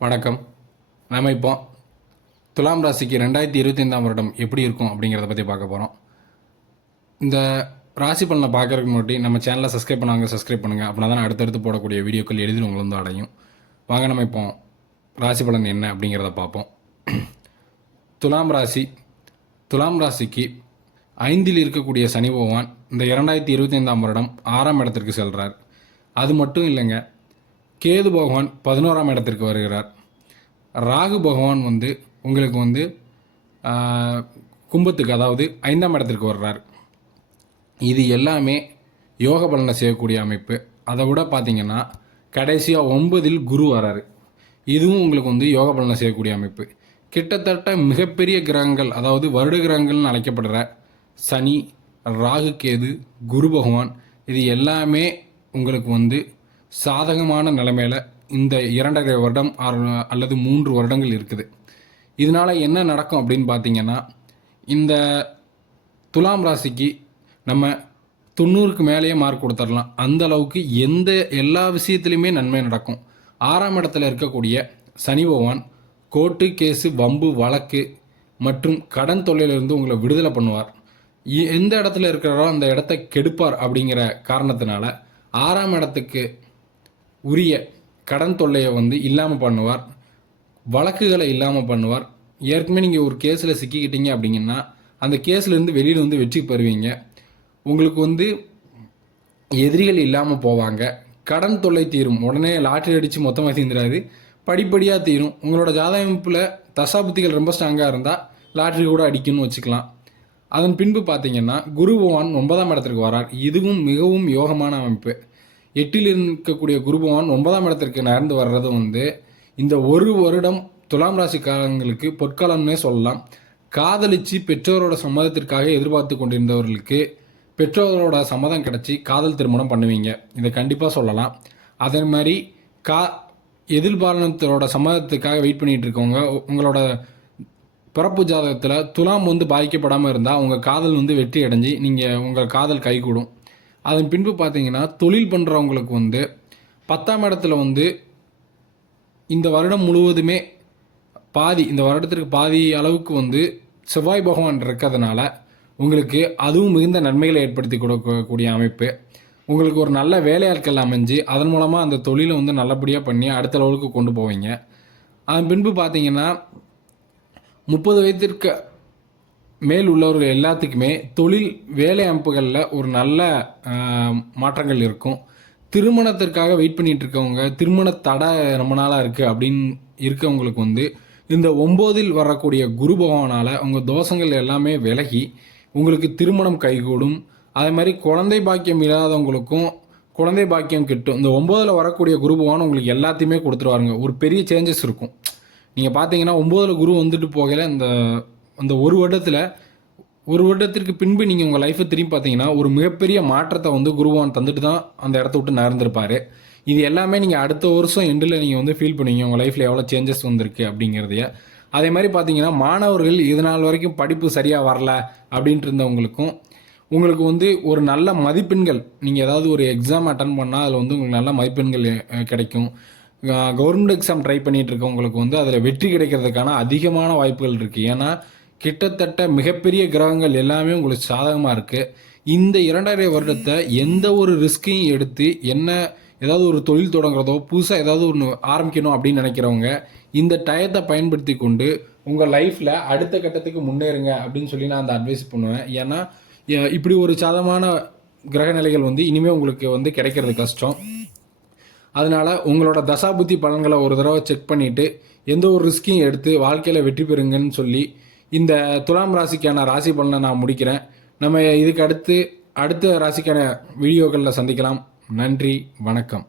வணக்கம். நம்ம இப்போ துலாம் ராசிக்கு 2025ஆம் வருடம் எப்படி இருக்கும் அப்படிங்கிறத பற்றி பார்க்க போகிறோம். இந்த ராசி பலனை பார்க்கறதுக்கு முன்னாடி நம்ம சேனலை சப்ஸ்கிரைப் பண்ணாங்க, சப்ஸ்கிரைப் பண்ணுங்கள். அப்படின்னா தான் அடுத்தடுத்து போடக்கூடிய வீடியோக்கள் எளிதில் உங்களை வந்து அடையும். வாங்க நம்ம இப்போ ராசி பலன் என்ன அப்படிங்கிறத பார்ப்போம். துலாம் ராசிக்கு 5ல் இருக்கக்கூடிய சனி பகவான் இந்த 2025ஆம் வருடம் 6ஆம் இடத்திற்கு செல்கிறார். அது மட்டும் இல்லைங்க, கேது பகவான் 11ஆம் இடத்திற்கு வருகிறார். ராகு பகவான் உங்களுக்கு கும்பத்துக்கு, அதாவது 5ஆம் இடத்திற்கு வர்றார். இது எல்லாமே யோக பலனை செய்யக்கூடிய அமைப்பு. அதை விட பார்த்திங்கன்னா கடைசியாக 9ல் குரு வராரு. இதுவும் உங்களுக்கு யோக பலனை செய்யக்கூடிய அமைப்பு. கிட்டத்தட்ட மிகப்பெரிய கிரகங்கள், அதாவது வருட கிரகங்கள்னு அழைக்கப்படுற சனி, ராகு, கேது, குரு பகவான், இது எல்லாமே உங்களுக்கு சாதகமான நிலைமையில் இந்த 2.5 வருடம் அல்லது 3 வருடங்கள் இருக்குது. இதனால் என்ன நடக்கும் அப்படின்னு பார்த்தீங்கன்னா, இந்த துலாம் ராசிக்கு நம்ம 90க்கு மேலேயே மார்க் கொடுத்துடலாம். அந்த அளவுக்கு எல்லா விஷயத்துலையுமே நன்மை நடக்கும். 6ஆம் இடத்துல இருக்கக்கூடிய சனி பகவான் கோர்ட்டு கேஸு, வம்பு, வழக்கு மற்றும் கடன் தொல்லையிலிருந்து உங்களை விடுதலை பண்ணுவார். எந்த இடத்துல இருக்கிறாரோ அந்த இடத்த கெடுப்பார். அப்படிங்கிற காரணத்தினால 6ஆம் இடத்துக்கு உரிய கடன் தொல்லையை இல்லாமல் பண்ணுவார், வழக்குகளை இல்லாமல் பண்ணுவார். ஏற்கனவே நீங்கள் ஒரு கேஸில் சிக்கிக்கிட்டீங்க அப்படிங்கன்னா அந்த கேஸ்லேருந்து வெளியில் வெற்றி பெறுவீங்க. உங்களுக்கு எதிரிகள் இல்லாமல் போவாங்க. கடன் தொல்லை தீரும். உடனே லாட்ரி அடித்து மொத்தமாக தீர்ந்துடாது, படிப்படியாக தீரும். உங்களோட ஜாதக அமைப்பில் தசாபுத்திகள் ரொம்ப ஸ்ட்ராங்காக இருந்தால் லாட்ரி கூட அடிக்கணும்னு வச்சுக்கலாம். அதன் பின்பு பார்த்தீங்கன்னா குரு பகவான் 9ஆம் இடத்திற்கு வரார். இதுவும் மிகவும் யோகமான அமைப்பு. 8ல் இருக்கக்கூடிய குரு பகவான் 9ஆம் இடத்திற்கு நகர்ந்து வர்றது இந்த ஒரு வருடம் துலாம் ராசிக்காரங்களுக்கு பொற்காலம்னே சொல்லலாம். காதலிச்சு பெற்றோரோட சம்மதத்திற்காக எதிர்பார்த்து கொண்டிருந்தவர்களுக்கு பெற்றோரோட சம்மதம் கிடச்சி காதல் திருமணம் பண்ணுவீங்க. இதை கண்டிப்பாக சொல்லலாம். அதே மாதிரி எதிர்பாலனத்தோட சம்மதத்துக்காக வெயிட் பண்ணிகிட்டு இருக்கவங்க, உங்களோட பிறப்பு ஜாதகத்தில் துலாம் பாதிக்கப்படாமல் இருந்தால் உங்கள் காதல் வெற்றி அடைஞ்சு நீங்கள் உங்கள் காதல் கைகூடும். அதன் பின்பு பார்த்தீங்கன்னா தொழில் பண்ணுறவங்களுக்கு 10ஆம் இடத்துல இந்த வருடம் முழுவதுமே இந்த வருடத்திற்கு பாதி அளவுக்கு செவ்வாய் பகவான் இருக்கிறதுனால உங்களுக்கு அதுவும் மிகுந்த நன்மைகளை ஏற்படுத்தி கொடுக்கக்கூடிய அமைப்பு. உங்களுக்கு ஒரு நல்ல வேலையாட்கள் அமைஞ்சு அதன் மூலமாக அந்த தொழிலை நல்லபடியாக பண்ணி அடுத்த லெவலுக்கு கொண்டு போவீங்க. அதன் பின்பு பார்த்தீங்கன்னா 30 வயதிற்கு மேல் உள்ளவர்கள் எல்லாத்துக்குமே தொழில் வேலை அமைப்புகளில் ஒரு நல்ல மாற்றங்கள் இருக்கும். திருமணத்திற்காக வெயிட் பண்ணிகிட்டு இருக்கவங்க, திருமண தடை ரொம்ப நாளாக இருக்குது அப்படின்னு இருக்கவங்களுக்கு இந்த 9ல் வரக்கூடிய குரு பகவானால் உங்கள் தோஷங்கள் எல்லாமே விலகி உங்களுக்கு திருமணம் கைகூடும். அதே மாதிரி குழந்தை பாக்கியம் இல்லாதவங்களுக்கும் குழந்தை பாக்கியம் கிட்டும். இந்த 9ல் வரக்கூடிய குரு பகவான் உங்களுக்கு எல்லாத்தையுமே கொடுத்துருவாருங்க. ஒரு பெரிய சேஞ்சஸ் இருக்கும். நீங்கள் பார்த்தீங்கன்னா 9ல் குரு போகல அந்த ஒரு வருடத்திற்கு பின்பு நீங்கள் உங்கள் லைஃப்பை திரும்பி பார்த்தீங்கன்னா ஒரு மிகப்பெரிய மாற்றத்தை குரு பகவான் தந்துட்டு தான் அந்த இடத்த விட்டு நகர்ந்திருப்பார். இது எல்லாமே நீங்கள் அடுத்த வருஷம் எண்டில் நீங்கள் ஃபீல் பண்ணுவீங்க உங்கள் லைஃப்பில் எவ்வளோ சேஞ்சஸ் வந்திருக்கு அப்படிங்கிறதைய. அதே மாதிரி பார்த்தீங்கன்னா மாணவர்கள் இது நாள் வரைக்கும் படிப்பு சரியாக வரல அப்படின்ட்டு இருந்தவங்களுக்கும் உங்களுக்கு ஒரு நல்ல மதிப்பெண்கள், நீங்கள் ஏதாவது ஒரு எக்ஸாம் அட்டன் பண்ணால் அதில் உங்களுக்கு நல்ல மதிப்பெண்கள் கிடைக்கும். கவர்மெண்ட் எக்ஸாம் ட்ரை பண்ணிகிட்டு இருக்கவங்களுக்கு அதில் வெற்றி கிடைக்கிறதுக்கான அதிகமான வாய்ப்புகள் இருக்குது. ஏன்னா கிட்டத்தட்ட மிகப்பெரிய கிரகங்கள் எல்லாமே உங்களுக்கு சாதகமாக இருக்குது. இந்த 2.5 வருடத்தை எந்த ஒரு ரிஸ்கையும் எடுத்து ஏதாவது ஒரு தொழில் தொடங்குறதோ புதுசாக ஏதாவது ஒன்று ஆரம்பிக்கணும் அப்படின்னு நினைக்கிறவங்க இந்த டயத்தை பயன்படுத்தி கொண்டு உங்கள் லைஃப்பில் அடுத்த கட்டத்துக்கு முன்னேறுங்க அப்படின்னு சொல்லி நான் அந்த அட்வைஸ் பண்ணுவேன். ஏன்னா இப்படி ஒரு சாதகமான கிரக நிலைகள் இனிமேல் உங்களுக்கு கிடைக்கிறது கஷ்டம். அதனால் உங்களோட தசாபுத்தி பலன்களை ஒரு தடவை செக் பண்ணிவிட்டு எந்த ஒரு ரிஸ்கையும் எடுத்து வாழ்க்கையில் வெற்றி பெறுங்கன்னு சொல்லி இந்த துலாம் ராசிக்கான ராசி பலனை நான் முடிக்கிறேன். நம்ம இதுக்கு அடுத்த ராசிக்கான வீடியோக்களில் சந்திக்கலாம். நன்றி, வணக்கம்.